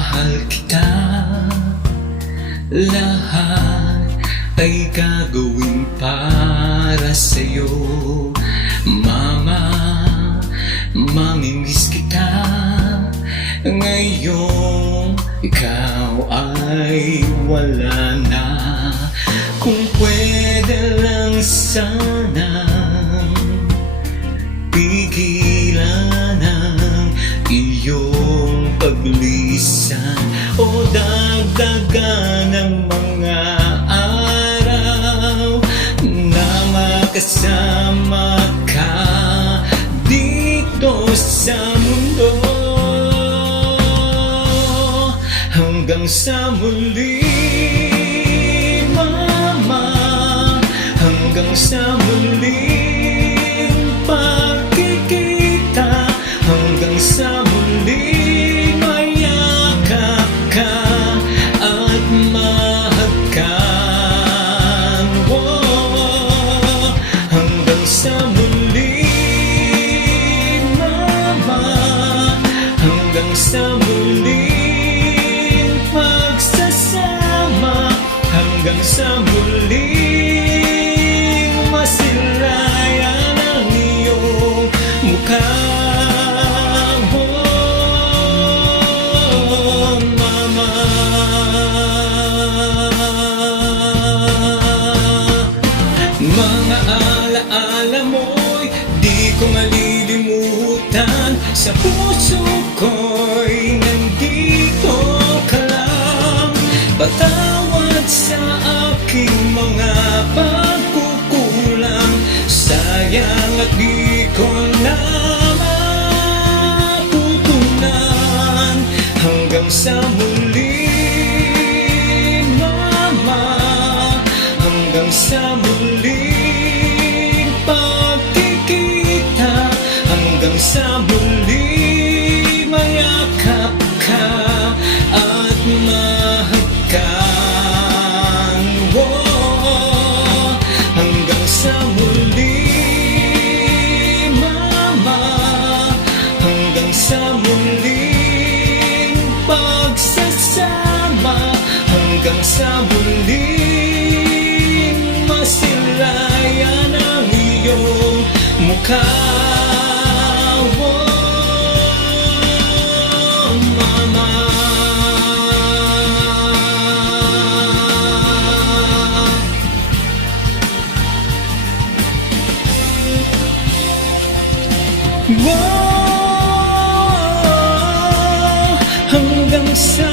mahal kita. Lahat ay gagawin para sa'yo. Mama, mamimiss kita. Ngayong ikaw ay wala na. Kung pwede lang sana pigilan ang iyong paglisan o dagdagan ng mga araw na makasama ka dito sa mundo. Hanggang sa muli, Mama, hanggang sa muling pagkikita, hanggang sa muling mayakap ka at mahagkan. Oh, hanggang sa muli, Mama, hanggang sa muling pagsasama, hanggang sa muling masilayan ang iyong mukha. Oh, Mama, mga alaala mo'y di ko malilimutan. Sa puso ko'y nandito ka lang. Patawad sa aking mga pagkukulang. Sayang at di ko na matutunan. Hanggang sa muli, Mama, hanggang sa muling pagkikita, hanggang sa muling mayakap ka at mahagkan. Oh, hanggang sa muli, Mama, hanggang sa muling pagsasama, hanggang sa muling masilayan ang iyong mukha. Oh, Mama, wow, hanggang sa